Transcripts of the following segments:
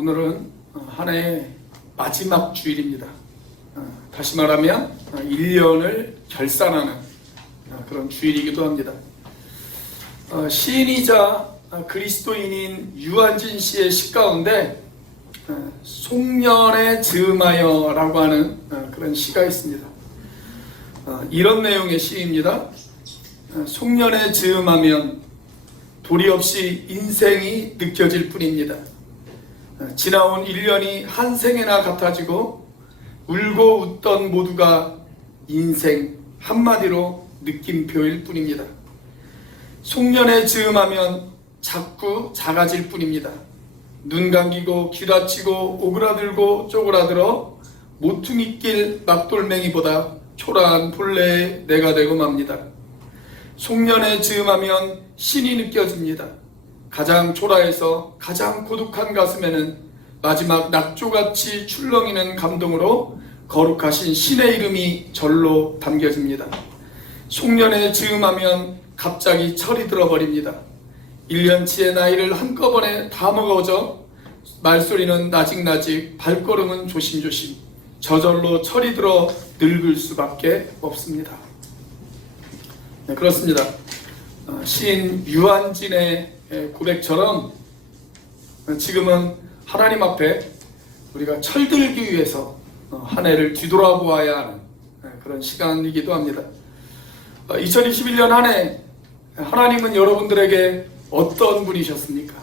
오늘은 한 해의 마지막 주일입니다. 다시 말하면 1년을 결산하는 그런 주일이기도 합니다. 시인이자 그리스도인인 유한진 씨의 시 가운데 송년에 즈음하여 라고 하는 그런 시가 있습니다. 이런 내용의 시입니다. 송년에 즈음하면 도리 없이 인생이 느껴질 뿐입니다. 지나온 1년이 한 생에나 같아지고 울고 웃던 모두가 인생 한마디로 느낌표일 뿐입니다. 송년에 즈음하면 자꾸 작아질 뿐입니다. 눈 감기고 귀 다치고 오그라들고 쪼그라들어 모퉁이길 막돌멩이보다 초라한 본래의 내가 되고 맙니다. 송년에 즈음하면 신이 느껴집니다. 가장 초라해서 가장 고독한 가슴에는 마지막 낙조같이 출렁이는 감동으로 거룩하신 신의 이름이 절로 담겨집니다. 송년에 즈음하면 갑자기 철이 들어버립니다. 1년치의 나이를 한꺼번에 다 먹어져 말소리는 나직나직, 발걸음은 조심조심, 저절로 철이 들어 늙을 수밖에 없습니다. 네, 그렇습니다. 시인 유한진의 고백처럼 지금은 하나님 앞에 우리가 철들기 위해서 한 해를 뒤돌아보아야 하는 그런 시간이기도 합니다. 2021년 한 해 하나님은 여러분들에게 어떤 분이셨습니까?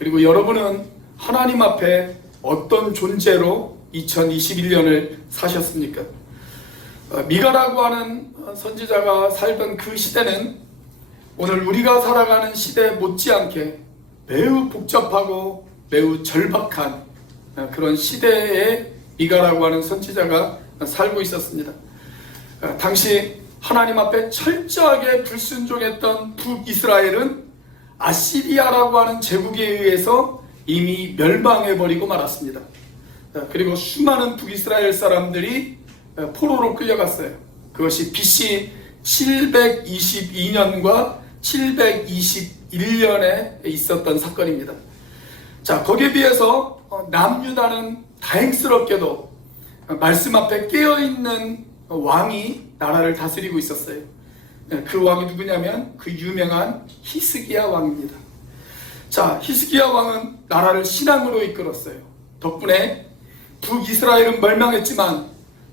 그리고 여러분은 하나님 앞에 어떤 존재로 2021년을 사셨습니까? 미가라고 하는 선지자가 살던 그 시대는 오늘 우리가 살아가는 시대 못지않게 매우 복잡하고 매우 절박한 그런 시대에 미가라고 하는 선지자가 살고 있었습니다. 당시 하나님 앞에 철저하게 불순종했던 북이스라엘은 아시리아라고 하는 제국에 의해서 이미 멸망해버리고 말았습니다. 그리고 수많은 북이스라엘 사람들이 포로로 끌려갔어요. 그것이 BC 722년과 721년에 있었던 사건입니다. 자, 거기에 비해서 남유다는 다행스럽게도 말씀 앞에 깨어있는 왕이 나라를 다스리고 있었어요. 그 왕이 누구냐면 그 유명한 히스기야 왕입니다. 자, 히스기야 왕은 나라를 신앙으로 이끌었어요. 덕분에 북이스라엘은 멸망했지만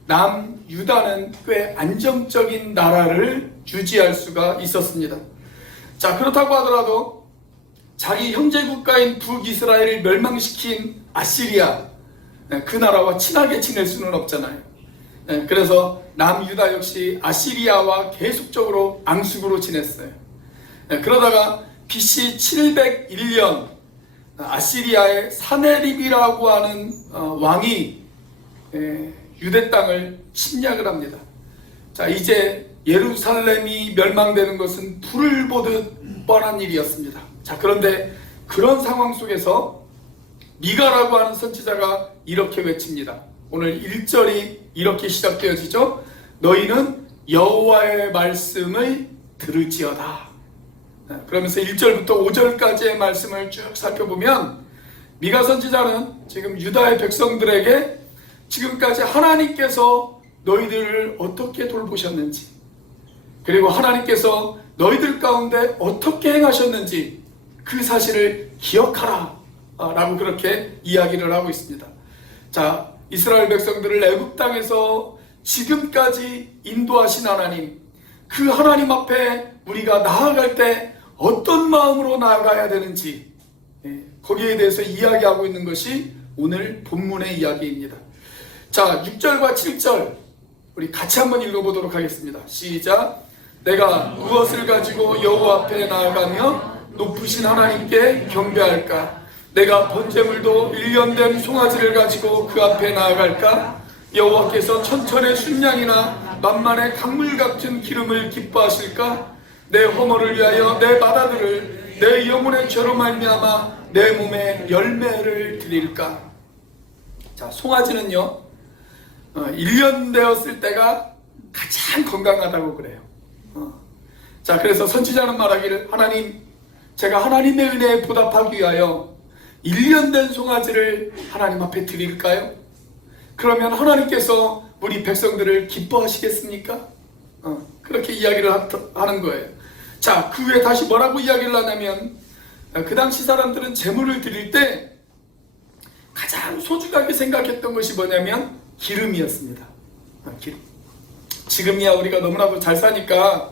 남유다는 꽤 안정적인 나라를 유지할 수가 있었습니다. 자, 그렇다고 하더라도 자기 형제 국가인 북이스라엘을 멸망시킨 아시리아, 그 나라와 친하게 지낼 수는 없잖아요. 그래서 남유다 역시 아시리아와 계속적으로 앙숙으로 지냈어요. 그러다가 BC 701년 아시리아의 사네립이라고 하는 왕이 유대 땅을 침략을 합니다. 자, 이제 예루살렘이 멸망되는 것은 불을 보듯 뻔한 일이었습니다. 자, 그런데 그런 상황 속에서 미가라고 하는 선지자가 이렇게 외칩니다. 오늘 1절이 이렇게 시작되어지죠. 너희는 여호와의 말씀을 들을지어다. 그러면서 1절부터 5절까지의 말씀을 쭉 살펴보면 미가 선지자는 지금 유다의 백성들에게 지금까지 하나님께서 너희들을 어떻게 돌보셨는지, 그리고 하나님께서 너희들 가운데 어떻게 행하셨는지 그 사실을 기억하라 라고 그렇게 이야기를 하고 있습니다. 자, 이스라엘 백성들을 애굽 땅에서 지금까지 인도하신 하나님, 그 하나님 앞에 우리가 나아갈 때 어떤 마음으로 나아가야 되는지, 거기에 대해서 이야기하고 있는 것이 오늘 본문의 이야기입니다. 자, 6절과 7절 우리 같이 한번 읽어보도록 하겠습니다. 시작. 내가 무엇을 가지고 여호와 앞에 나아가며 높으신 하나님께 경배할까? 내가 번제물도 1년 된 송아지를 가지고 그 앞에 나아갈까? 여호와께서 천천의 순양이나 만만의 강물 같은 기름을 기뻐하실까? 내 허물을 위하여 내 바다들을 내 영혼의 죄로 말미암아 내 몸에 열매를 드릴까? 자, 송아지는요 1년 되었을 때가 가장 건강하다고 그래요. 자, 그래서 선지자는 말하기를 하나님, 제가 하나님의 은혜에 보답하기 위하여 1년 된 송아지를 하나님 앞에 드릴까요? 그러면 하나님께서 우리 백성들을 기뻐하시겠습니까? 그렇게 이야기를 하는 거예요. 자, 그 후에 다시 뭐라고 이야기를 하냐면, 그 당시 사람들은 제물을 드릴 때 가장 소중하게 생각했던 것이 뭐냐면 기름이었습니다. 기름. 지금이야 우리가 너무나도 잘 사니까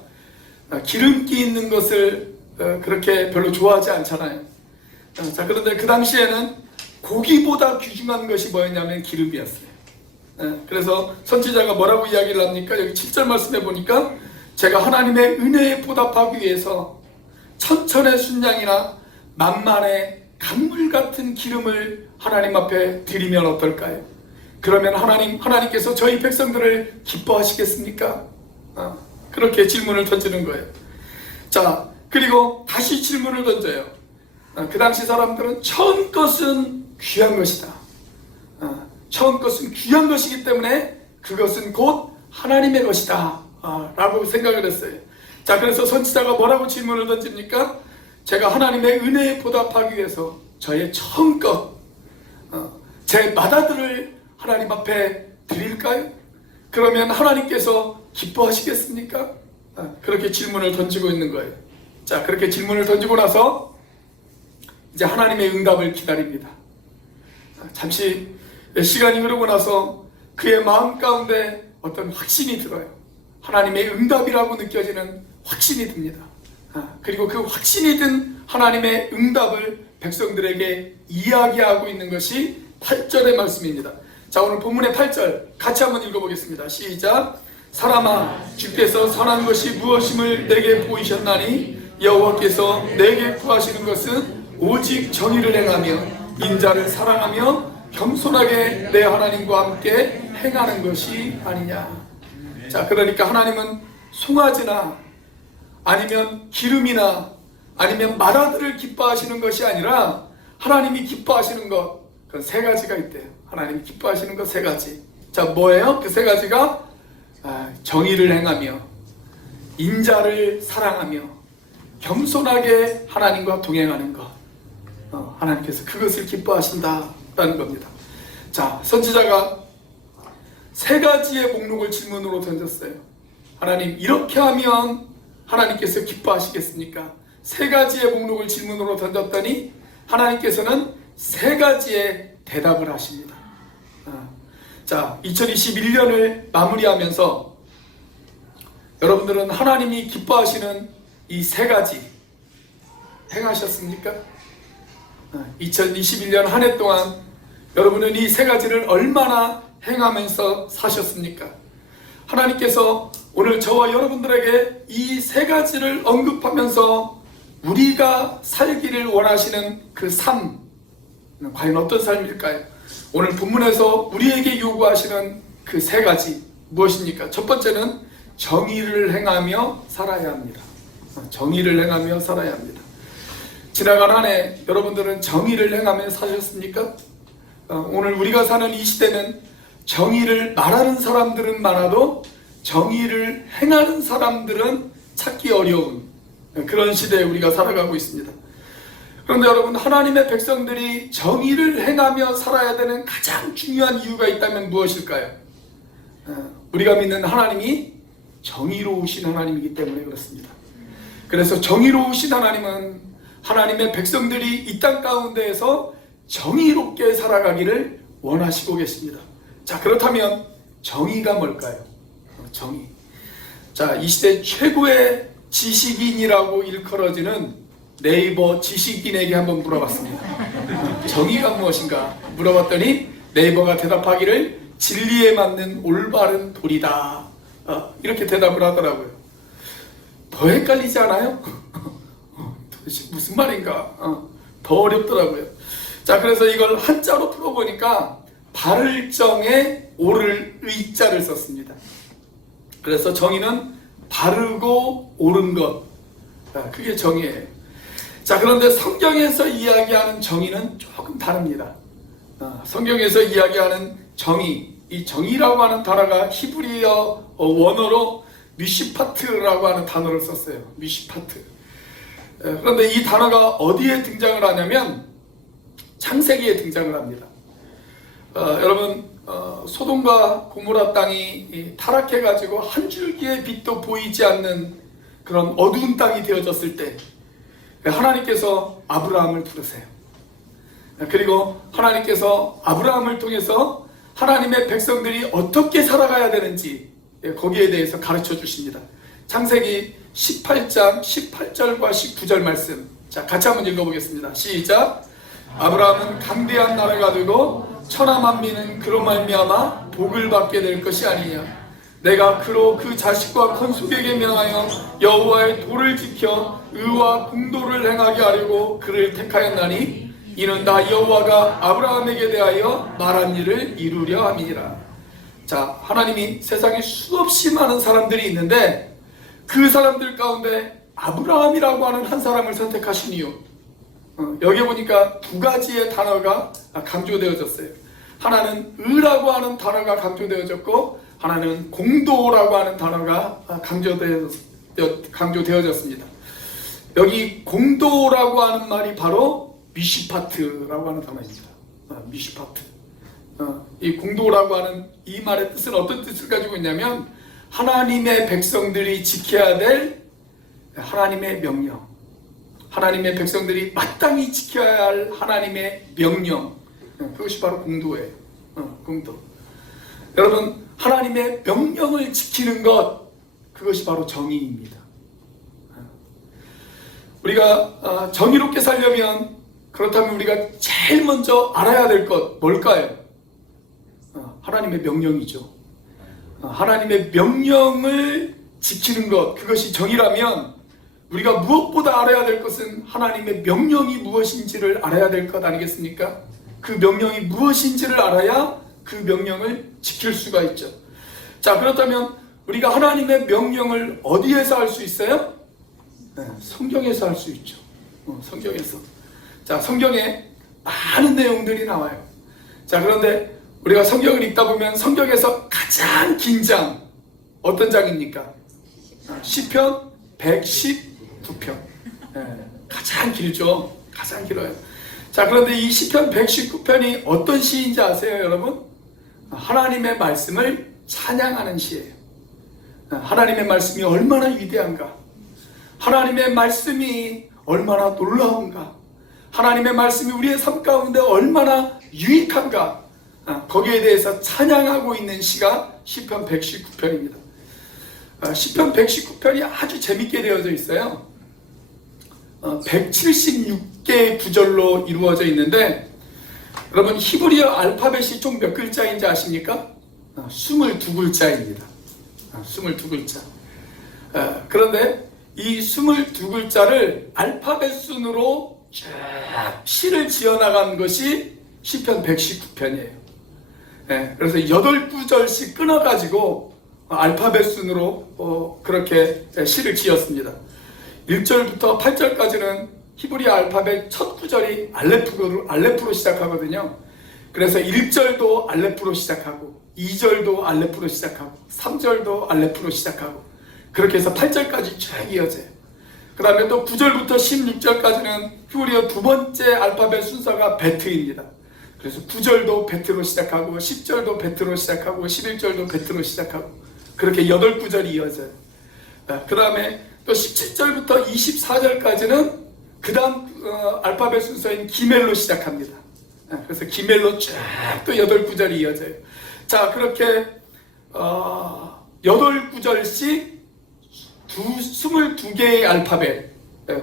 기름기 있는 것을 그렇게 별로 좋아하지 않잖아요. 자, 그런데 그 당시에는 고기보다 귀중한 것이 뭐였냐면 기름이었어요. 그래서 선지자가 뭐라고 이야기를 합니까? 여기 7절 말씀해 보니까 제가 하나님의 은혜에 보답하기 위해서 천천의 순양이나 만만의 강물 같은 기름을 하나님 앞에 드리면 어떨까요? 그러면 하나님께서 저희 백성들을 기뻐하시겠습니까? 그렇게 질문을 던지는 거예요. 자, 그리고 다시 질문을 던져요. 그 당시 사람들은 처음 것은 귀한 것이다. 처음 것은 귀한 것이기 때문에 그것은 곧 하나님의 것이다 라고 생각을 했어요. 자, 그래서 선지자가 뭐라고 질문을 던집니까? 제가 하나님의 은혜에 보답하기 위해서 저의 처음 것, 제 맏아들을 하나님 앞에 드릴까요? 그러면 하나님께서 기뻐하시겠습니까? 그렇게 질문을 던지고 있는 거예요. 자, 그렇게 질문을 던지고 나서 이제 하나님의 응답을 기다립니다. 잠시 시간이 흐르고 나서 그의 마음 가운데 어떤 확신이 들어요. 하나님의 응답이라고 느껴지는 확신이 듭니다. 그리고 그 확신이 든 하나님의 응답을 백성들에게 이야기하고 있는 것이 8절의 말씀입니다. 자, 오늘 본문의 8절 같이 한번 읽어보겠습니다. 시작. 사람아, 주께서 선한 것이 무엇임을 내게 보이셨나니 여호와께서 내게 구하시는 것은 오직 정의를 행하며 인자를 사랑하며 겸손하게 내 하나님과 함께 행하는 것이 아니냐. 자, 그러니까 하나님은 송아지나 아니면 기름이나 아니면 맏아들을 기뻐하시는 것이 아니라 하나님이 기뻐하시는 것, 그 세 가지가 있대요. 하나님이 기뻐하시는 것 세 가지. 자, 뭐예요? 그 세 가지가 정의를 행하며 인자를 사랑하며 겸손하게 하나님과 동행하는 것. 하나님께서 그것을 기뻐하신다라는 겁니다. 자, 선지자가 세 가지의 목록을 질문으로 던졌어요. 하나님, 이렇게 하면 하나님께서 기뻐하시겠습니까? 세 가지의 목록을 질문으로 던졌더니 하나님께서는 세 가지의 대답을 하십니다. 자, 2021년을 마무리하면서 여러분들은 하나님이 기뻐하시는 이 세 가지 행하셨습니까? 2021년 한 해 동안 여러분은 이 세 가지를 얼마나 행하면서 사셨습니까? 하나님께서 오늘 저와 여러분들에게 이 세 가지를 언급하면서 우리가 살기를 원하시는 그 삶, 과연 어떤 삶일까요? 오늘 본문에서 우리에게 요구하시는 그 세 가지 무엇입니까? 첫 번째는 정의를 행하며 살아야 합니다. 정의를 행하며 살아야 합니다. 지나간 한 해 여러분들은 정의를 행하며 사셨습니까? 오늘 우리가 사는 이 시대는 정의를 말하는 사람들은 많아도 정의를 행하는 사람들은 찾기 어려운 그런 시대에 우리가 살아가고 있습니다. 그런데 여러분, 하나님의 백성들이 정의를 행하며 살아야 되는 가장 중요한 이유가 있다면 무엇일까요? 우리가 믿는 하나님이 정의로우신 하나님이기 때문에 그렇습니다. 그래서 정의로우신 하나님은 하나님의 백성들이 이 땅 가운데에서 정의롭게 살아가기를 원하시고 계십니다. 자, 그렇다면 정의가 뭘까요? 정의. 자, 이 시대 최고의 지식인이라고 일컬어지는 네이버 지식인에게 한번 물어봤습니다. 정의가 무엇인가 물어봤더니 네이버가 대답하기를 진리에 맞는 올바른 도리다, 이렇게 대답을 하더라고요. 더 헷갈리지 않아요? 도대체 무슨 말인가? 더 어렵더라고요. 자, 그래서 이걸 한자로 풀어보니까 바를 정에 오를 의자를 썼습니다. 그래서 정의는 바르고 옳은 것, 그게 정의예요. 자, 그런데 성경에서 이야기하는 정의는 조금 다릅니다. 성경에서 이야기하는 정의, 이 정의라고 하는 단어가 히브리어 원어로 미시파트라고 하는 단어를 썼어요. 미시파트. 그런데 이 단어가 어디에 등장을 하냐면 창세기에 등장을 합니다. 여러분, 소돔과 고모라 땅이 타락해가지고 한 줄기의 빛도 보이지 않는 그런 어두운 땅이 되어졌을 때 하나님께서 아브라함을 부르세요. 그리고 하나님께서 아브라함을 통해서 하나님의 백성들이 어떻게 살아가야 되는지 거기에 대해서 가르쳐 주십니다. 창세기 18장 18절과 19절 말씀, 자, 같이 한번 읽어보겠습니다. 시작. 아브라함은 강대한 나라가 되고 천하 만민은 그로 말미암아 복을 받게 될 것이 아니냐. 내가 그로 그 자식과 건속에게 명하여 여호와의 도를 지켜 의와 공도를 행하게 하려고 그를 택하였나니 이는 다 여호와가 아브라함에게 대하여 말한 일을 이루려 함이니라. 자, 하나님이 세상에 수없이 많은 사람들이 있는데 그 사람들 가운데 아브라함이라고 하는 한 사람을 선택하신 이유, 여기 보니까 두 가지의 단어가 강조되어졌어요. 하나는 의라고 하는 단어가 강조되어졌고 하나는 공도라고 하는 단어가 강조되어졌습니다. 여기 공도라고 하는 말이 바로 미시파트라고 하는 단어입니다. 미시파트. 이 공도라고 하는 이 말의 뜻은 어떤 뜻을 가지고 있냐면 하나님의 백성들이 지켜야 될 하나님의 명령, 하나님의 백성들이 마땅히 지켜야 할 하나님의 명령, 그것이 바로 공도예요. 공도. 여러분, 하나님의 명령을 지키는 것, 그것이 바로 정의입니다. 우리가 정의롭게 살려면, 그렇다면 우리가 제일 먼저 알아야 될 것 뭘까요? 하나님의 명령이죠. 하나님의 명령을 지키는 것, 그것이 정의라면 우리가 무엇보다 알아야 될 것은 하나님의 명령이 무엇인지를 알아야 될 것 아니겠습니까? 그 명령이 무엇인지를 알아야 그 명령을 지킬 수가 있죠. 자, 그렇다면 우리가 하나님의 명령을 어디에서 할 수 있어요? 성경에서 할 수 있죠. 성경에서. 자, 성경에 많은 내용들이 나와요. 자, 그런데 우리가 성경을 읽다 보면 성경에서 가장 긴 장, 어떤 장입니까? 시편 119편. 가장 길죠. 가장 길어요. 자, 그런데 이 시편 119편이 어떤 시인지 아세요, 여러분? 하나님의 말씀을 찬양하는 시예요. 하나님의 말씀이 얼마나 위대한가, 하나님의 말씀이 얼마나 놀라운가, 하나님의 말씀이 우리의 삶 가운데 얼마나 유익한가, 거기에 대해서 찬양하고 있는 시가 시편 119편입니다. 시편 119편이 아주 재밌게 되어져 있어요. 176개의 구절로 이루어져 있는데, 여러분, 히브리어 알파벳이 총 몇 글자인지 아십니까? 22글자입니다. 22글자. 그런데 이 22글자를 알파벳 순으로 쭉 시를 지어나간 것이 시편 119편이에요. 그래서 8구절씩 끊어가지고 알파벳 순으로 그렇게 시를 지었습니다. 1절부터 8절까지는 히브리 알파벳 첫 구절이 알레프로 시작하거든요. 그래서 1절도 알레프로 시작하고 2절도 알레프로 시작하고 3절도 알레프로 시작하고 그렇게 해서 8절까지 쭉 이어져요. 그 다음에 또 9절부터 16절까지는 히브리어 두 번째 알파벳 순서가 베트입니다. 그래서 9절도 베트로 시작하고 10절도 베트로 시작하고 11절도 베트로 시작하고 그렇게 8구절이 이어져요. 그 다음에 또 17절부터 24절까지는 그 다음 알파벳 순서인 기멜로 시작합니다. 그래서 기멜로 쭉 또 8구절이 이어져요. 자, 그렇게 8구절씩 22개의 알파벳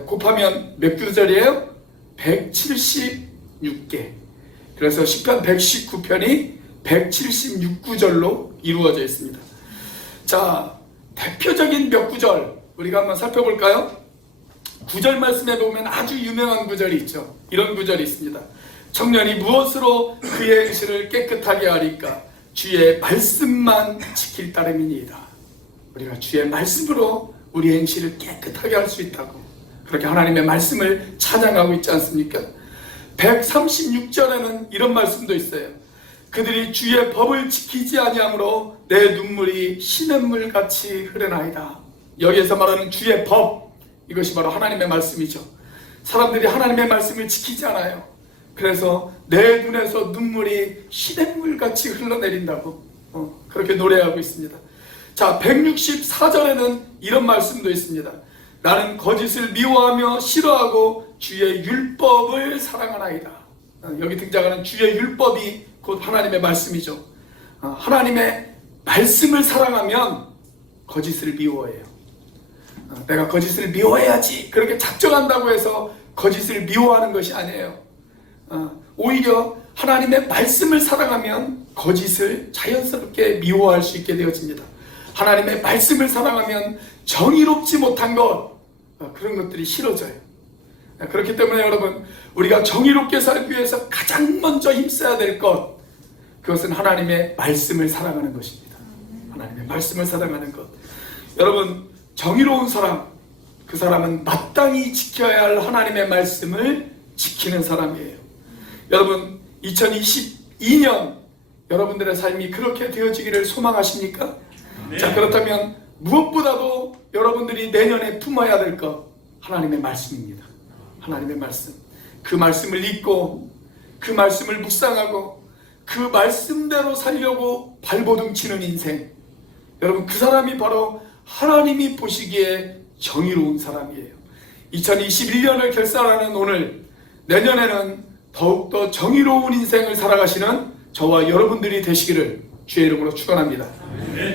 곱하면 몇 구절이에요? 176개. 그래서 시편 119편이 176구절로 이루어져 있습니다. 자, 대표적인 몇 구절 우리가 한번 살펴볼까요? 9절 말씀에 보면 아주 유명한 구절이 있죠. 이런 구절이 있습니다. 청년이 무엇으로 그의 행실을 깨끗하게 하리까? 주의 말씀만 지킬 따름이니이다. 우리가 주의 말씀으로 우리 행실을 깨끗하게 할 수 있다고 그렇게 하나님의 말씀을 찬양하고 있지 않습니까? 136절에는 이런 말씀도 있어요. 그들이 주의 법을 지키지 아니하므로 내 눈물이 시냇물 같이 흐르나이다. 여기에서 말하는 주의 법, 이것이 바로 하나님의 말씀이죠. 사람들이 하나님의 말씀을 지키지 않아요. 그래서 내 눈에서 눈물이 시냇물같이 흘러내린다고 그렇게 노래하고 있습니다. 자, 164절에는 이런 말씀도 있습니다. 나는 거짓을 미워하며 싫어하고 주의 율법을 사랑하나이다. 여기 등장하는 주의 율법이 곧 하나님의 말씀이죠. 하나님의 말씀을 사랑하면 거짓을 미워해요. 내가 거짓을 미워해야지 그렇게 작정한다고 해서 거짓을 미워하는 것이 아니에요. 오히려 하나님의 말씀을 사랑하면 거짓을 자연스럽게 미워할 수 있게 되어집니다. 하나님의 말씀을 사랑하면 정의롭지 못한 것, 그런 것들이 싫어져요. 그렇기 때문에 여러분, 우리가 정의롭게 살기 위해서 가장 먼저 힘써야 될 것, 그것은 하나님의 말씀을 사랑하는 것입니다. 하나님의 말씀을 사랑하는 것. 여러분, 정의로운 사람, 그 사람은 마땅히 지켜야 할 하나님의 말씀을 지키는 사람이에요. 여러분, 2022년 여러분들의 삶이 그렇게 되어지기를 소망하십니까? 네. 자, 그렇다면 무엇보다도 여러분들이 내년에 품어야 될 것, 하나님의 말씀입니다. 하나님의 말씀. 그 말씀을 읽고 그 말씀을 묵상하고 그 말씀대로 살려고 발버둥 치는 인생, 여러분, 그 사람이 바로 하나님이 보시기에 정의로운 사람이에요. 2021년을 결산하는 오늘, 내년에는 더욱더 정의로운 인생을 살아가시는 저와 여러분들이 되시기를 주의 이름으로 축원합니다.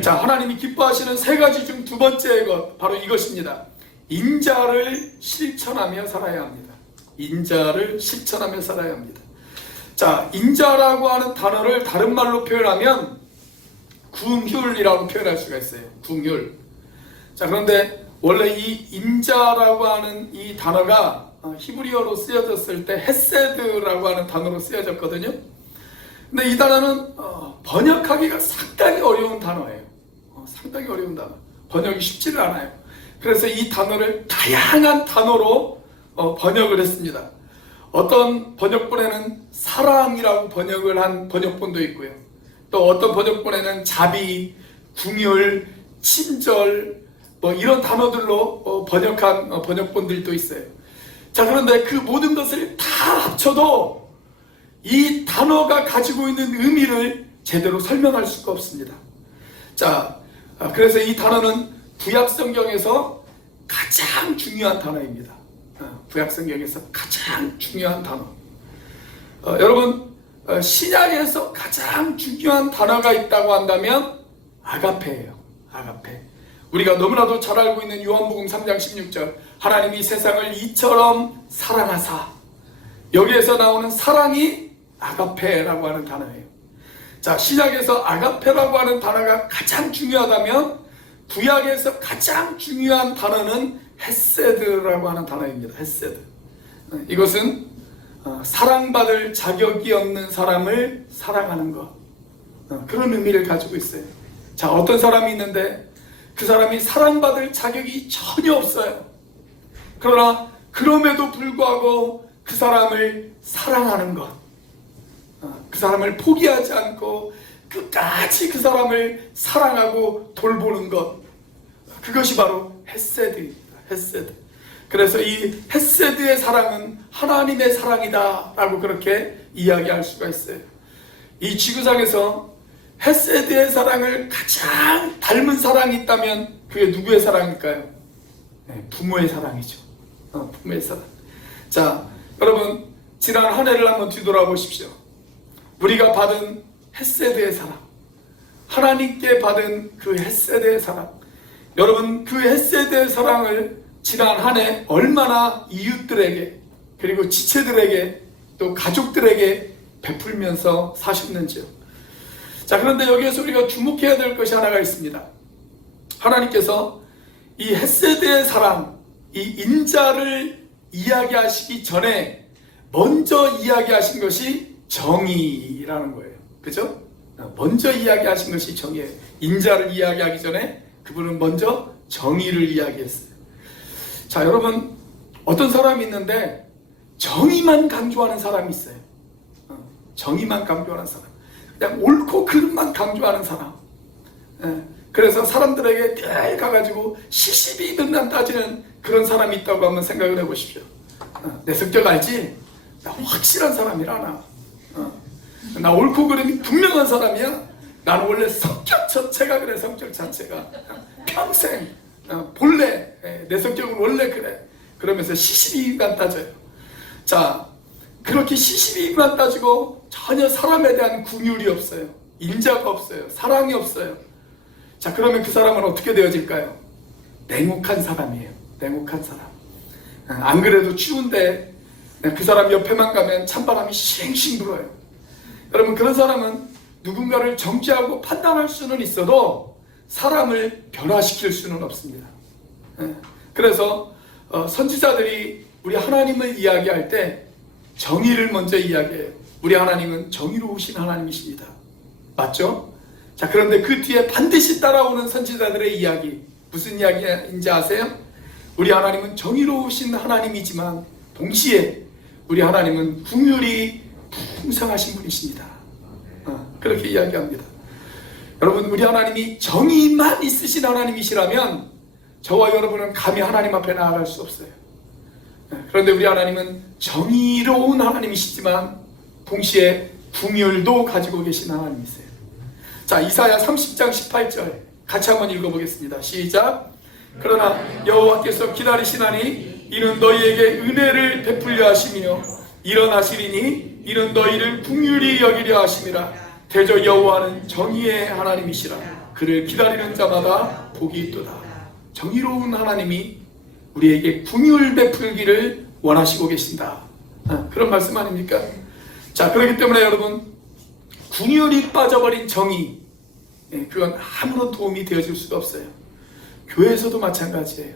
자, 하나님이 기뻐하시는 세 가지 중 두 번째 것, 바로 이것입니다. 인자를 실천하며 살아야 합니다. 인자를 실천하며 살아야 합니다. 자, 인자라고 하는 단어를 다른 말로 표현하면 궁휼이라고 표현할 수가 있어요. 궁휼. 자, 그런데 원래 이 인자라고 하는 이 단어가 히브리어로 쓰여졌을 때 헤세드라고 하는 단어로 쓰여졌거든요. 근데 이 단어는 번역하기가 상당히 어려운 단어예요. 상당히 어려운 단어. 번역이 쉽지를 않아요. 그래서 이 단어를 다양한 단어로 번역을 했습니다. 어떤 번역본에는 사랑이라고 번역을 한 번역본도 있고요. 또 어떤 번역본에는 자비, 궁율, 친절, 뭐 이런 단어들로 번역한 번역본들도 있어요. 자, 그런데 그 모든 것을 다 합쳐도 이 단어가 가지고 있는 의미를 제대로 설명할 수가 없습니다. 자, 그래서 이 단어는 구약성경에서 가장 중요한 단어입니다. 구약성경에서 가장 중요한 단어. 여러분, 신약에서 가장 중요한 단어가 있다고 한다면 아가페예요. 아가페. 우리가 너무나도 잘 알고 있는 요한복음 3장 16절, 하나님이 세상을 이처럼 사랑하사, 여기에서 나오는 사랑이 아가페라고 하는 단어예요. 자, 신약에서 아가페라고 하는 단어가 가장 중요하다면 구약에서 가장 중요한 단어는 헤세드라고 하는 단어입니다. 헤세드. 이것은 사랑받을 자격이 없는 사람을 사랑하는 것, 그런 의미를 가지고 있어요. 자, 어떤 사람이 있는데 그 사람이 사랑받을 자격이 전혀 없어요. 그러나 그럼에도 불구하고 그 사람을 사랑하는 것, 그 사람을 포기하지 않고 끝까지 그 사람을 사랑하고 돌보는 것, 그것이 바로 헤세드입니다. 헤세드. 그래서 이 헤세드의 사랑은 하나님의 사랑이다 라고 그렇게 이야기할 수가 있어요. 이 지구상에서 헤세드의 사랑을 가장 닮은 사랑이 있다면 그게 누구의 사랑일까요? 네, 부모의 사랑이죠. 부모의 사랑. 자, 여러분, 지난 한 해를 한번 뒤돌아보십시오. 우리가 받은 헤세드의 사랑, 하나님께 받은 그 헤세드의 사랑, 여러분, 그 헤세드의 사랑을 지난 한 해 얼마나 이웃들에게, 그리고 지체들에게, 또 가족들에게 베풀면서 사셨는지요. 자, 그런데 여기에서 우리가 주목해야 될 것이 하나가 있습니다. 하나님께서 이 헤세드의 사랑, 이 인자를 이야기하시기 전에 먼저 이야기하신 것이 정의라는 거예요. 그죠? 먼저 이야기하신 것이 정의예요. 인자를 이야기하기 전에 그분은 먼저 정의를 이야기했어요. 자, 여러분, 어떤 사람이 있는데 정의만 강조하는 사람이 있어요. 정의만 강조하는 사람, 그냥 옳고 그름만 강조하는 사람. 그래서 사람들에게 늘 가가지고 시시비비만 따지는 그런 사람이 있다고 한번 생각을 해보십시오. 내 성격 알지? 나 확실한 사람이라 나 옳고 그름이 분명한 사람이야. 나는 원래 성격 자체가 그래. 성격 자체가 평생 본래 내 성격은 원래 그래. 그러면서 시시비비만 따져요. 자, 그렇게 시시비비만 따지고 전혀 사람에 대한 긍휼이 없어요. 인자가 없어요. 사랑이 없어요. 자, 그러면 그 사람은 어떻게 되어질까요? 냉혹한 사람이에요. 냉혹한 사람. 안 그래도 추운데 그 사람 옆에만 가면 찬바람이 싱싱 불어요. 여러분, 그런 사람은 누군가를 정죄하고 판단할 수는 있어도 사람을 변화시킬 수는 없습니다. 그래서 선지자들이 우리 하나님을 이야기할 때 정의를 먼저 이야기해요. 우리 하나님은 정의로우신 하나님이십니다. 맞죠? 자, 그런데 그 뒤에 반드시 따라오는 선지자들의 이야기, 무슨 이야기인지 아세요? 우리 하나님은 정의로우신 하나님이지만 동시에 우리 하나님은 긍휼이 풍성하신 분이십니다. 그렇게 이야기합니다. 여러분, 우리 하나님이 정의만 있으신 하나님이시라면 저와 여러분은 감히 하나님 앞에 나아갈 수 없어요. 그런데 우리 하나님은 정의로운 하나님이시지만 동시에 긍휼도 가지고 계신 하나님이세요. 자, 이사야 30장 18절 같이 한번 읽어보겠습니다. 시작. 그러나 여호와께서 기다리시나니 이는 너희에게 은혜를 베풀려 하시며 일어나시리니 이는 너희를 긍휼히 여기려 하심이라. 대저 여호와는 정의의 하나님이시라. 그를 기다리는 자마다 복이 있도다. 정의로운 하나님이 우리에게 긍휼 베풀기를 원하시고 계신다. 그런 말씀 아닙니까? 자, 그렇기 때문에 여러분, 긍휼이 빠져버린 정의, 그건 아무런 도움이 되어줄 수가 없어요. 교회에서도 마찬가지예요.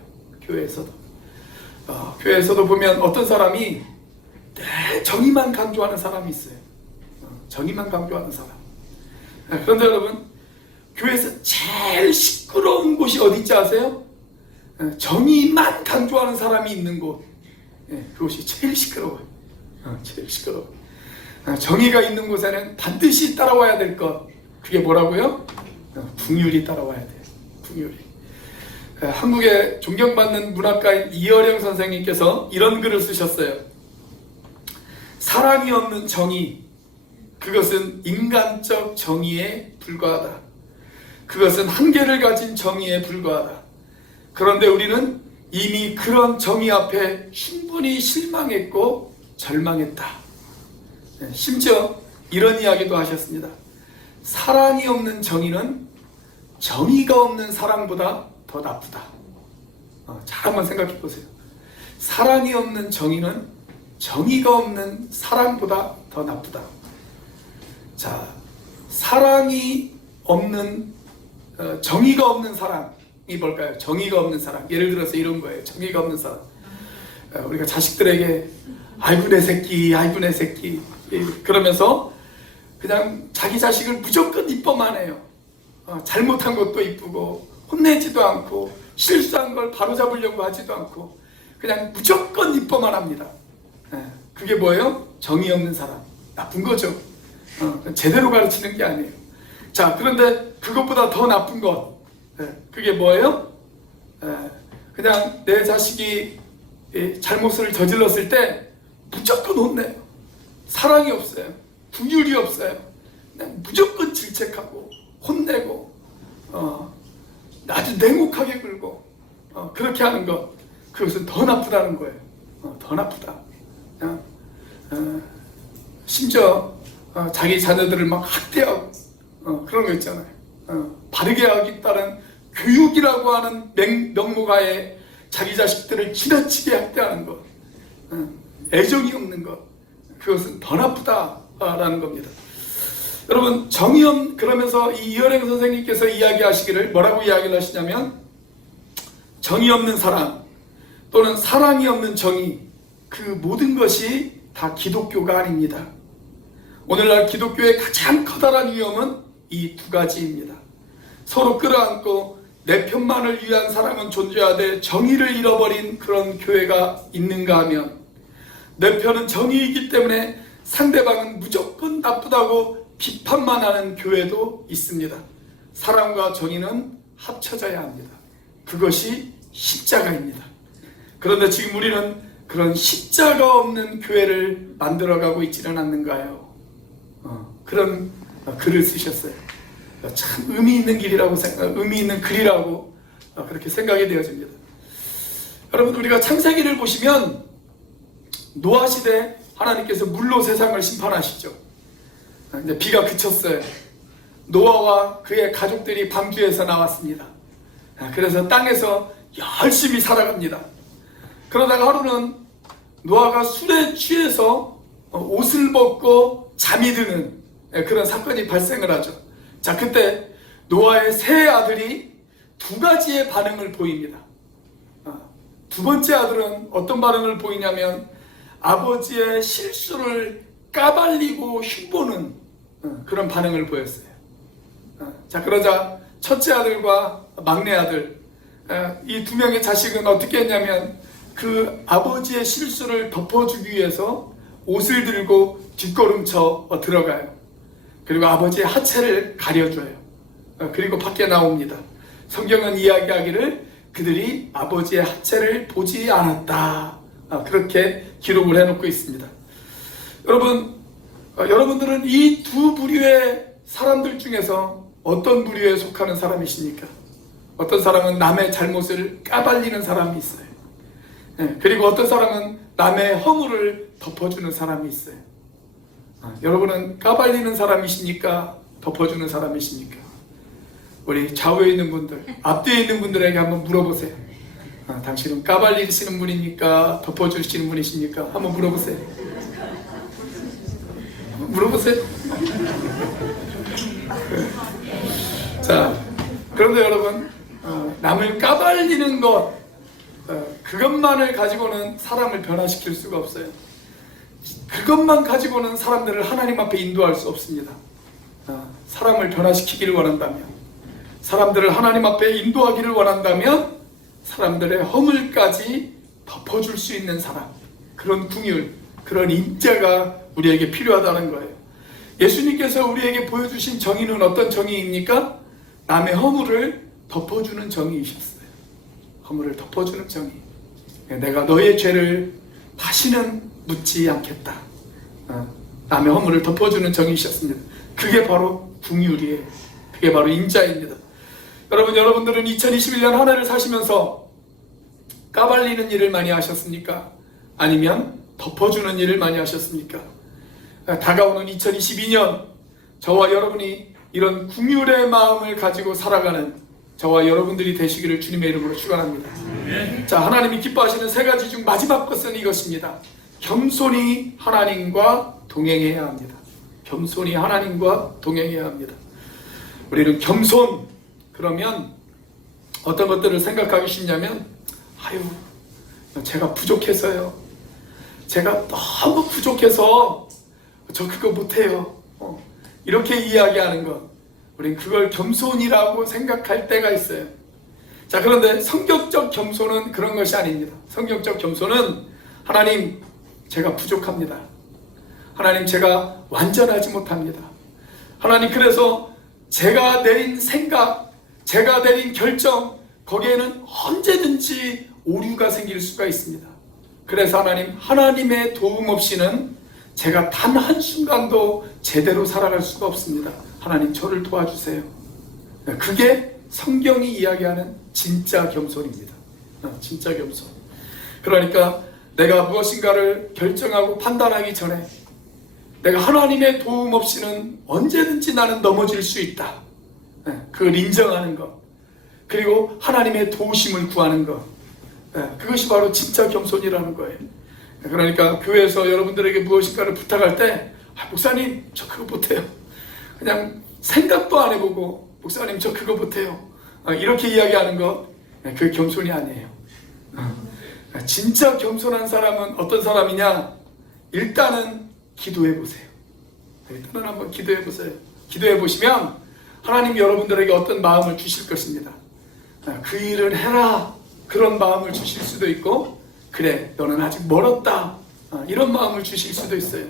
교회에서도 보면 어떤 사람이 정의만 강조하는 사람이 있어요. 정의만 강조하는 사람. 그런데 여러분, 교회에서 제일 시끄러운 곳이 어디인지 아세요? 정의만 강조하는 사람이 있는 곳. 그곳이 제일 시끄러워요. 제일 시끄러워. 정의가 있는 곳에는 반드시 따라와야 될 것. 그게 뭐라고요? 긍휼이 따라와야 돼요. 긍휼이. 한국의 존경받는 문학가인 이어령 선생님께서 이런 글을 쓰셨어요. 사랑이 없는 정의, 그것은 인간적 정의에 불과하다. 그것은 한계를 가진 정의에 불과하다. 그런데 우리는 이미 그런 정의 앞에 충분히 실망했고 절망했다. 심지어 이런 이야기도 하셨습니다. 사랑이 없는 정의는 정의가 없는 사랑보다 더 나쁘다. 잘 한번 생각해 보세요. 사랑이 없는 정의는 정의가 없는 사랑보다 더 나쁘다. 자, 사랑이 없는 정의가 없는 사랑이 뭘까요? 정의가 없는 사랑. 예를 들어서 이런 거예요. 정의가 없는 사랑. 우리가 자식들에게 아이고 내 새끼, 아이고 내 새끼 그러면서 그냥 자기 자식을 무조건 이뻐만 해요. 잘못한 것도 이쁘고 혼내지도 않고 실수한 걸 바로잡으려고 하지도 않고 그냥 무조건 이뻐만 합니다. 그게 뭐예요? 정의 없는 사람. 나쁜 거죠. 제대로 가르치는 게 아니에요. 자, 그런데 그것보다 더 나쁜 것, 그게 뭐예요? 그냥 내 자식이 잘못을 저질렀을 때 무조건 혼내요. 사랑이 없어요. 긍휼이 없어요. 그냥 무조건 질책하고 혼내고 아주 냉혹하게 굴고 그렇게 하는 것, 그것은 더 나쁘다는 거예요. 더 나쁘다. 심지어 자기 자녀들을 막 학대하고 그런 거 있잖아요. 바르게 하겠다는 교육이라고 하는 명목하에 자기 자식들을 지나치게 학대하는 것, 애정이 없는 것, 그것은 더 나쁘다라는 겁니다. 여러분, 그러면서 이 이어령 선생님께서 이야기하시기를 뭐라고 이야기를 하시냐면, 정의 없는 사랑 또는 사랑이 없는 정의, 그 모든 것이 다 기독교가 아닙니다. 오늘날 기독교의 가장 커다란 위험은 이 두 가지입니다. 서로 끌어안고 내 편만을 위한 사람은 존재하되 정의를 잃어버린 그런 교회가 있는가 하면, 내 편은 정의이기 때문에 상대방은 무조건 나쁘다고 비판만 하는 교회도 있습니다. 사랑과 정의는 합쳐져야 합니다. 그것이 십자가입니다. 그런데 지금 우리는 그런 십자가 없는 교회를 만들어가고 있지는 않는가요? 그런 글을 쓰셨어요. 참 의미 있는 길이라고 의미 있는 글이라고 그렇게 생각이 되어집니다. 여러분, 우리가 창세기를 보시면 노아 시대 하나님께서 물로 세상을 심판하시죠. 이제 비가 그쳤어요. 노아와 그의 가족들이 방주에서 나왔습니다. 그래서 땅에서 열심히 살아갑니다. 그러다가 하루는 노아가 술에 취해서 옷을 벗고 잠이 드는 그런 사건이 발생을 하죠. 자, 그때 노아의 세 아들이 두 가지의 반응을 보입니다. 두 번째 아들은 어떤 반응을 보이냐면 아버지의 실수를 까발리고 흉보는 그런 반응을 보였어요. 자, 그러자 첫째 아들과 막내 아들, 이 두 명의 자식은 어떻게 했냐면 그 아버지의 실수를 덮어주기 위해서 옷을 들고 뒷걸음쳐 들어가요. 그리고 아버지의 하체를 가려줘요. 그리고 밖에 나옵니다. 성경은 이야기하기를 그들이 아버지의 하체를 보지 않았다, 그렇게 기록을 해놓고 있습니다. 여러분, 여러분들은 이 두 부류의 사람들 중에서 어떤 부류에 속하는 사람이십니까? 어떤 사람은 남의 잘못을 까발리는 사람이 있어요. 그리고 어떤 사람은 남의 허물을 덮어주는 사람이 있어요. 여러분은 까발리는 사람이십니까? 덮어주는 사람이십니까? 우리 좌우에 있는 분들, 앞뒤에 있는 분들에게 한번 물어보세요. 당신은 까발리시는 분입니까? 덮어주시는 분이십니까? 한번 물어보세요. 한번 물어보세요. 자, 그런데 여러분, 남을 까발리는 것, 그것만을 가지고는 사람을 변화시킬 수가 없어요. 그것만 가지고는 사람들을 하나님 앞에 인도할 수 없습니다. 사람을 변화시키기를 원한다면, 사람들을 하나님 앞에 인도하기를 원한다면 사람들의 허물까지 덮어줄 수 있는 사람, 그런 궁율, 그런 인자가 우리에게 필요하다는 거예요. 예수님께서 우리에게 보여주신 정의는 어떤 정의입니까? 남의 허물을 덮어주는 정의이셨어요. 허물을 덮어주는 정의. 내가 너의 죄를 다시는 묻지 않겠다. 남의 허물을 덮어주는 정의이셨습니다. 그게 바로 궁율이에요. 그게 바로 인자입니다. 여러분들은 2021년 한 해를 사시면서 까발리는 일을 많이 하셨습니까? 아니면 덮어주는 일을 많이 하셨습니까? 다가오는 2022년, 저와 여러분이 이런 궁율의 마음을 가지고 살아가는 저와 여러분들이 되시기를 주님의 이름으로 축원합니다. 자, 하나님이 기뻐하시는 세 가지 중 마지막 것은 이것입니다. 겸손히 하나님과 동행해야 합니다. 겸손히 하나님과 동행해야 합니다. 우리는 겸손, 그러면 어떤 것들을 생각하기 쉽냐면, 아유, 제가 부족해서요. 제가 너무 부족해서 저 그거 못해요. 이렇게 이야기하는 것, 우린 그걸 겸손이라고 생각할 때가 있어요. 자, 그런데 성경적 겸손은 그런 것이 아닙니다. 성경적 겸손은 하나님, 제가 부족합니다. 하나님, 제가 완전하지 못합니다. 하나님, 그래서 제가 내린 생각, 제가 내린 결정, 거기에는 언제든지 오류가 생길 수가 있습니다. 그래서 하나님, 하나님의 도움 없이는 제가 단 한순간도 제대로 살아갈 수가 없습니다. 하나님, 저를 도와주세요. 그게 성경이 이야기하는 진짜 겸손입니다. 진짜 겸손. 그러니까 내가 무엇인가를 결정하고 판단하기 전에 내가 하나님의 도움 없이는 언제든지 나는 넘어질 수 있다. 그걸 인정하는 것. 그리고 하나님의 도우심을 구하는 것. 그것이 바로 진짜 겸손이라는 거예요. 그러니까 교회에서 여러분들에게 무엇인가를 부탁할 때, 목사님, 저 그거 못해요. 그냥 생각도 안 해보고, 목사님, 저 그거 못해요. 이렇게 이야기하는 거, 그게 겸손이 아니에요. 진짜 겸손한 사람은 어떤 사람이냐? 일단은 기도해보세요. 일단은 한번 기도해보세요. 기도해보시면 하나님 여러분들에게 어떤 마음을 주실 것입니다. 그 일을 해라, 그런 마음을 주실 수도 있고, 그래, 너는 아직 멀었다, 이런 마음을 주실 수도 있어요.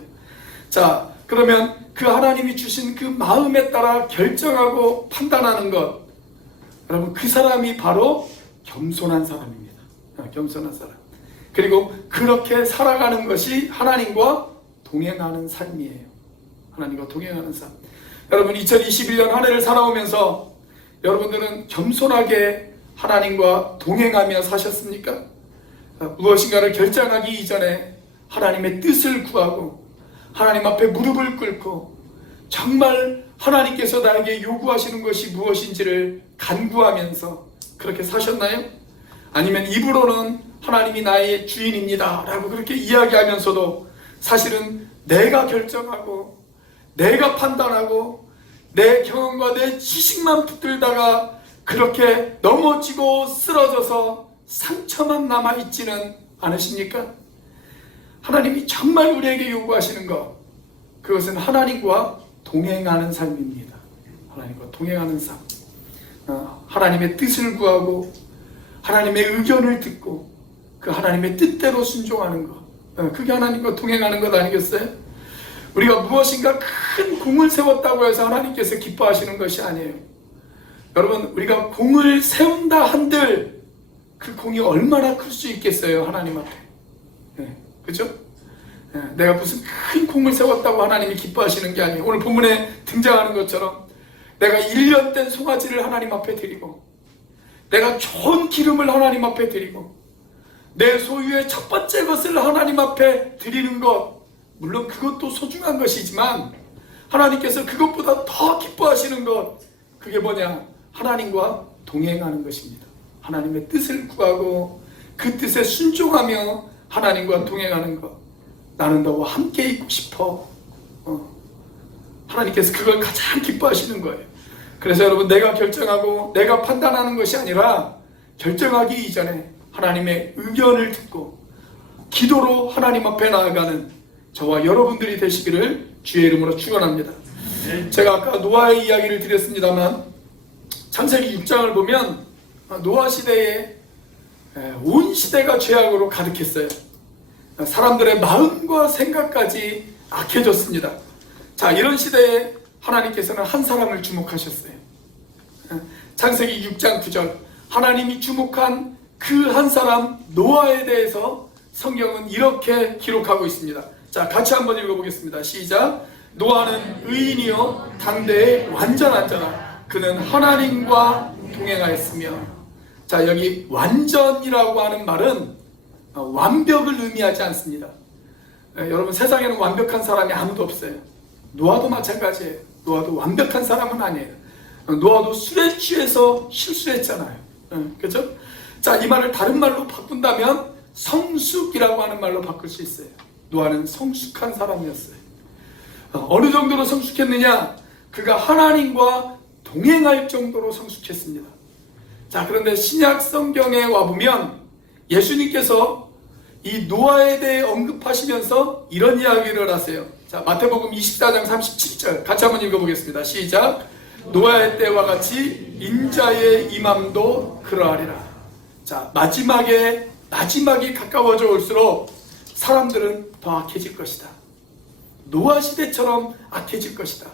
자, 그러면 그 하나님이 주신 그 마음에 따라 결정하고 판단하는 것, 여러분, 그 사람이 바로 겸손한 사람입니다. 겸손한 사람. 그리고 그렇게 살아가는 것이 하나님과 동행하는 삶이에요. 하나님과 동행하는 삶. 여러분 2021년 한 해를 살아오면서 여러분들은 겸손하게 하나님과 동행하며 사셨습니까? 무엇인가를 결정하기 이전에 하나님의 뜻을 구하고 하나님 앞에 무릎을 꿇고 정말 하나님께서 나에게 요구하시는 것이 무엇인지를 간구하면서 그렇게 사셨나요? 아니면 입으로는 하나님이 나의 주인입니다 라고 그렇게 이야기하면서도 사실은 내가 결정하고 내가 판단하고 내 경험과 내 지식만 붙들다가 그렇게 넘어지고 쓰러져서 상처만 남아있지는 않으십니까? 하나님이 정말 우리에게 요구하시는 것, 그것은 하나님과 동행하는 삶입니다. 하나님과 동행하는 삶. 하나님의 뜻을 구하고 하나님의 의견을 듣고 그 하나님의 뜻대로 순종하는 것, 그게 하나님과 동행하는 것 아니겠어요? 우리가 무엇인가 큰 공을 세웠다고 해서 하나님께서 기뻐하시는 것이 아니에요. 여러분, 우리가 공을 세운다 한들 그 공이 얼마나 클 수 있겠어요, 하나님 앞에. 그죠? 내가 무슨 큰 공을 세웠다고 하나님이 기뻐하시는 게 아니에요. 오늘 본문에 등장하는 것처럼 내가 1년 된 송아지를 하나님 앞에 드리고 내가 좋은 기름을 하나님 앞에 드리고 내 소유의 첫 번째 것을 하나님 앞에 드리는 것, 물론 그것도 소중한 것이지만 하나님께서 그것보다 더 기뻐하시는 것, 그게 뭐냐? 하나님과 동행하는 것입니다. 하나님의 뜻을 구하고 그 뜻에 순종하며 하나님과 동행하는 것. 나는 너와 함께 있고 싶어. 하나님께서 그걸 가장 기뻐하시는 거예요. 그래서 여러분, 내가 결정하고 내가 판단하는 것이 아니라 결정하기 이전에 하나님의 의견을 듣고 기도로 하나님 앞에 나아가는 저와 여러분들이 되시기를 주의 이름으로 축원합니다. 제가 아까 노아의 이야기를 드렸습니다만 창세기 6장을 보면 노아 시대에 온 시대가 죄악으로 가득했어요. 사람들의 마음과 생각까지 악해졌습니다. 자, 이런 시대에 하나님께서는 한 사람을 주목하셨어요. 창세기 6장 9절, 하나님이 주목한 그 한 사람 노아에 대해서 성경은 이렇게 기록하고 있습니다. 자, 같이 한번 읽어보겠습니다. 시작. 노아는 의인이요 당대의 완전한 자라. 그는 하나님과 동행하였으며. 자, 여기 완전이라고 하는 말은 완벽을 의미하지 않습니다. 여러분, 세상에는 완벽한 사람이 아무도 없어요. 노아도 마찬가지예요. 노아도 완벽한 사람은 아니에요. 노아도 술에 취해서 실수했잖아요. 그렇죠? 자, 이 말을 다른 말로 바꾼다면 성숙이라고 하는 말로 바꿀 수 있어요. 노아는 성숙한 사람이었어요. 어느 정도로 성숙했느냐? 그가 하나님과 동행할 정도로 성숙했습니다. 자, 그런데 신약 성경에 와보면 예수님께서 이 노아에 대해 언급하시면서 이런 이야기를 하세요. 자, 마태복음 24장 37절 같이 한번 읽어보겠습니다. 시작. 노아의 때와 같이 인자의 임함도 그러하리라. 자, 마지막이 가까워져 올수록 사람들은 더 악해질 것이다. 노아 시대처럼 악해질 것이다.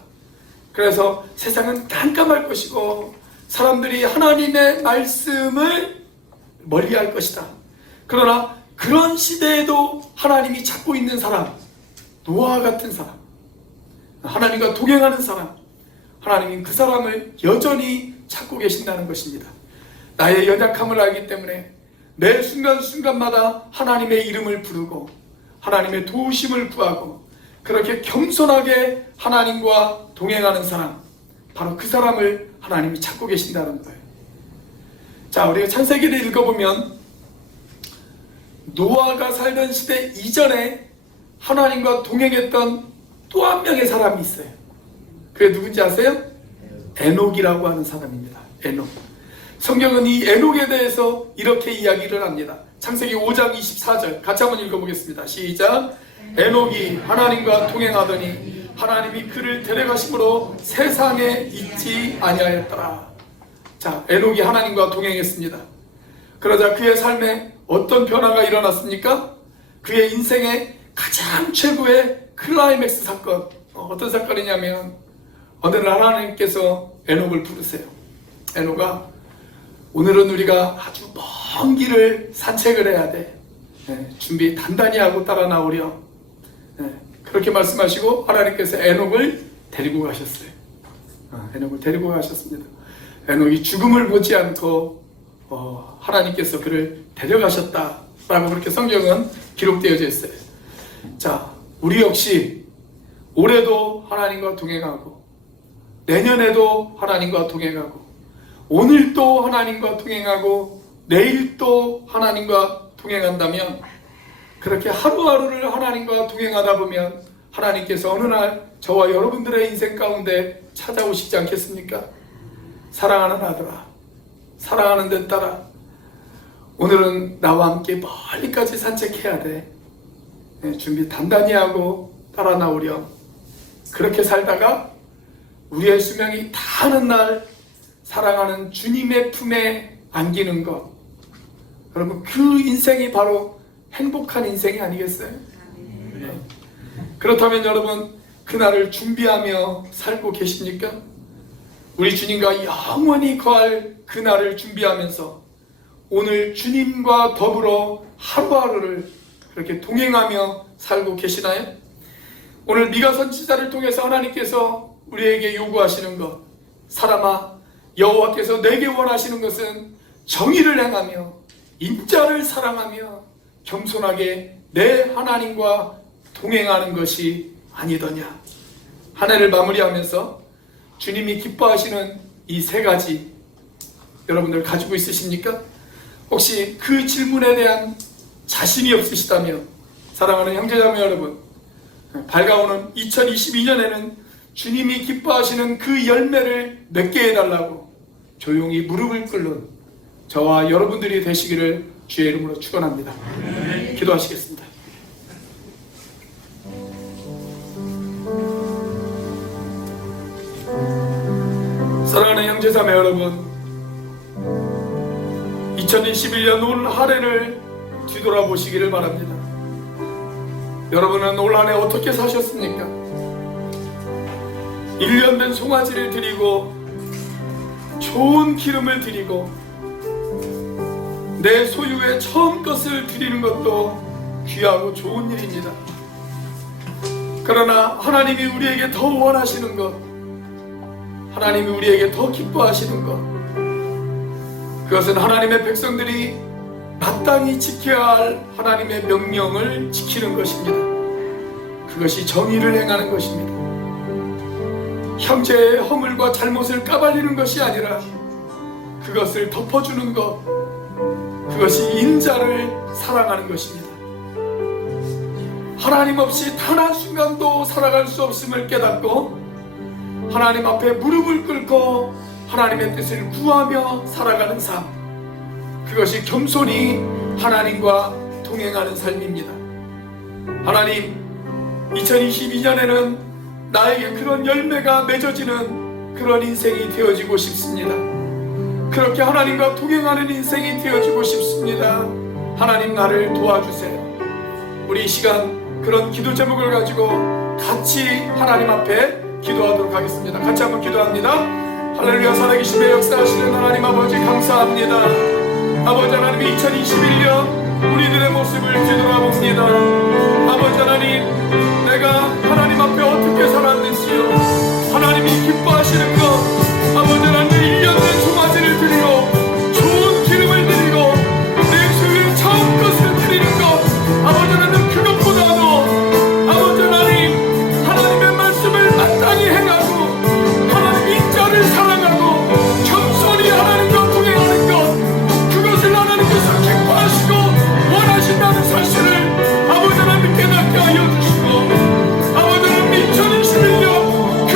그래서 세상은 깜깜할 것이고 사람들이 하나님의 말씀을 멀리할 것이다. 그러나 그런 시대에도 하나님이 찾고 있는 사람, 노아 같은 사람, 하나님과 동행하는 사람, 하나님은 그 사람을 여전히 찾고 계신다는 것입니다. 나의 연약함을 알기 때문에 매 순간순간마다 하나님의 이름을 부르고 하나님의 도우심을 구하고 그렇게 겸손하게 하나님과 동행하는 사람, 바로 그 사람을 하나님이 찾고 계신다는 거예요. 자, 우리가 창세기를 읽어보면 노아가 살던 시대 이전에 하나님과 동행했던 또 한 명의 사람이 있어요. 그게 누군지 아세요? 에녹이라고 하는 사람입니다. 에녹. 성경은 이 에녹에 대해서 이렇게 이야기를 합니다. 창세기 5장 24절 같이 한번 읽어보겠습니다. 시작. 에녹이 하나님과 동행하더니 하나님이 그를 데려가심으로 세상에 있지 아니하였더라. 자, 에녹이 하나님과 동행했습니다. 그러자 그의 삶에 어떤 변화가 일어났습니까? 그의 인생의 가장 최고의 클라이맥스 사건, 어떤 사건이냐면 어느 날 하나님께서 에녹을 부르세요. 에녹아, 오늘은 우리가 아주 먼 길을 산책을 해야 돼. 준비 단단히 하고 따라 나오려. 그렇게 말씀하시고 하나님께서 에녹을 데리고 가셨어요. 에녹을 데리고 가셨습니다. 에녹이 죽음을 보지 않고 하나님께서 그를 데려가셨다라고 그렇게 성경은 기록되어져 있어요. 자, 우리 역시 올해도 하나님과 동행하고 내년에도 하나님과 동행하고 오늘도 하나님과 동행하고 내일도 하나님과 동행한다면, 그렇게 하루하루를 하나님과 동행하다 보면 하나님께서 어느 날 저와 여러분들의 인생 가운데 찾아오시지 않겠습니까? 사랑하는 아들아, 사랑하는 내 딸아, 오늘은 나와 함께 멀리까지 산책해야 돼. 준비 단단히 하고 따라 나오렴. 그렇게 살다가 우리의 수명이 다하는 날 사랑하는 주님의 품에 안기는 것, 여러분, 그 인생이 바로 행복한 인생이 아니겠어요? 그렇다면 여러분, 그날을 준비하며 살고 계십니까? 우리 주님과 영원히 거할 그날을 준비하면서 오늘 주님과 더불어 하루하루를 그렇게 동행하며 살고 계시나요? 오늘 미가 선지자를 통해서 하나님께서 우리에게 요구하시는 것, 사람아, 여호와께서 내게 원하시는 것은 정의를 행하며 인자를 사랑하며 겸손하게 내 하나님과 동행하는 것이 아니더냐. 한 해를 마무리하면서 주님이 기뻐하시는 이 세 가지 여러분들 가지고 있으십니까? 혹시 그 질문에 대한 자신이 없으시다면, 사랑하는 형제자매 여러분, 밝아오는 2022년에는 주님이 기뻐하시는 그 열매를 맺게 해달라고 조용히 무릎을 꿇는 저와 여러분들이 되시기를 주의 이름으로 축원합니다. 기도하시겠습니다. 사랑하는 형제자매 여러분, 2021년 올 한 해를 뒤돌아보시기를 바랍니다. 여러분은 올 한 해 어떻게 사셨습니까? 1년 된 송아지를 드리고 좋은 기름을 드리고 내 소유의 처음 것을 드리는 것도 귀하고 좋은 일입니다. 그러나 하나님이 우리에게 더 원하시는 것, 하나님이 우리에게 더 기뻐하시는 것, 그것은 하나님의 백성들이 마땅히 지켜야 할 하나님의 명령을 지키는 것입니다. 그것이 정의를 행하는 것입니다. 형제의 허물과 잘못을 까발리는 것이 아니라 그것을 덮어주는 것, 그것이 인자를 사랑하는 것입니다. 하나님 없이 단 한순간도 살아갈 수 없음을 깨닫고 하나님 앞에 무릎을 꿇고 하나님의 뜻을 구하며 살아가는 삶, 그것이 겸손히 하나님과 동행하는 삶입니다. 하나님, 2022년에는 나에게 그런 열매가 맺어지는 그런 인생이 되어지고 싶습니다. 그렇게 하나님과 동행하는 인생이 되어지고 싶습니다. 하나님, 나를 도와주세요. 우리 이 시간 그런 기도 제목을 가지고 같이 하나님 앞에 기도하도록 하겠습니다. 같이 한번 기도합니다. 할렐루야. 살아계심에 역사하시는 하나님 아버지, 감사합니다. 아버지 하나님, 2021년 우리들의 모습을 뒤돌아봅니다. 아버지 하나님, 내가 하나님 앞에 어떻게 살았는지요, 하나님이 기뻐하시는 것, 아버지 하나님, 1년 된 송아지를 드리고 좋은 기름을 드리고 내 소유의 처음 것을 드리는 것, 아버지 하나님, 그것보다도 아버지 하나님, 하나님의 말씀을 마땅히 행하고 하나님 인자를 사랑하고 겸손히 하나님과 동행하는 것, 그것을 하나님께서 기뻐하시고 원하신다는 사실을 아버지 하나님 깨닫게 하여 주시고, 아버지 하나님, 2021년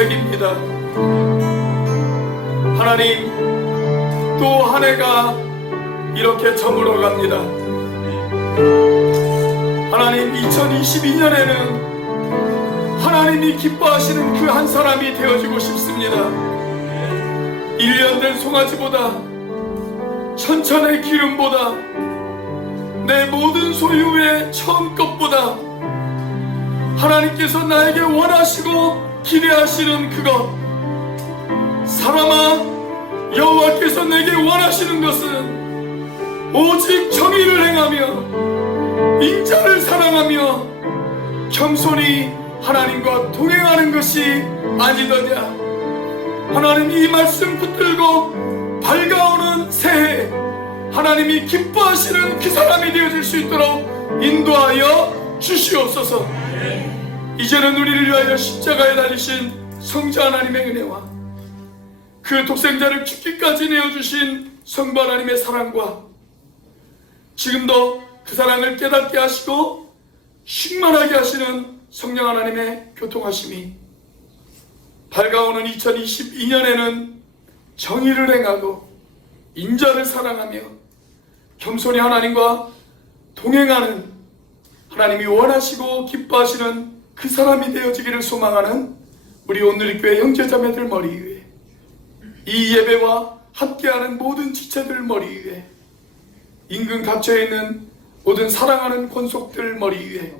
새깁니다. 하나님, 또 한 해가 이렇게 저물어 갑니다. 하나님, 2022년에는 하나님이 기뻐하시는 그 한 사람이 되어지고 싶습니다. 1년 된 송아지보다, 천천의 기름보다, 내 모든 소유의 처음 것보다 하나님께서 나에게 원하시고 기대하시는 그것, 사람아, 여호와께서 내게 원하시는 것은 오직 정의를 행하며 인자를 사랑하며 겸손히 하나님과 동행하는 것이 아니더냐. 하나님, 이 말씀 붙들고 밝아오는 새해 하나님이 기뻐하시는 그 사람이 되어질 수 있도록 인도하여 주시옵소서. 이제는 우리를 위하여 십자가에 달리신 성자 하나님의 은혜와 그 독생자를 죽기까지 내어주신 성부 하나님의 사랑과 지금도 그 사랑을 깨닫게 하시고 충만하게 하시는 성령 하나님의 교통하심이 밝아오는 2022년에는 정의를 행하고 인자를 사랑하며 겸손히 하나님과 동행하는, 하나님이 원하시고 기뻐하시는 그 사람이 되어지기를 소망하는 우리 온누리교회 형제자매들 머리 위에, 이 예배와 함께하는 모든 지체들 머리 위에, 인근 갇혀 있는 모든 사랑하는 권속들 머리 위에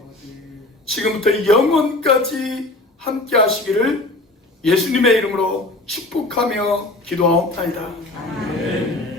지금부터 영원까지 함께 하시기를 예수님의 이름으로 축복하며 기도하옵나이다.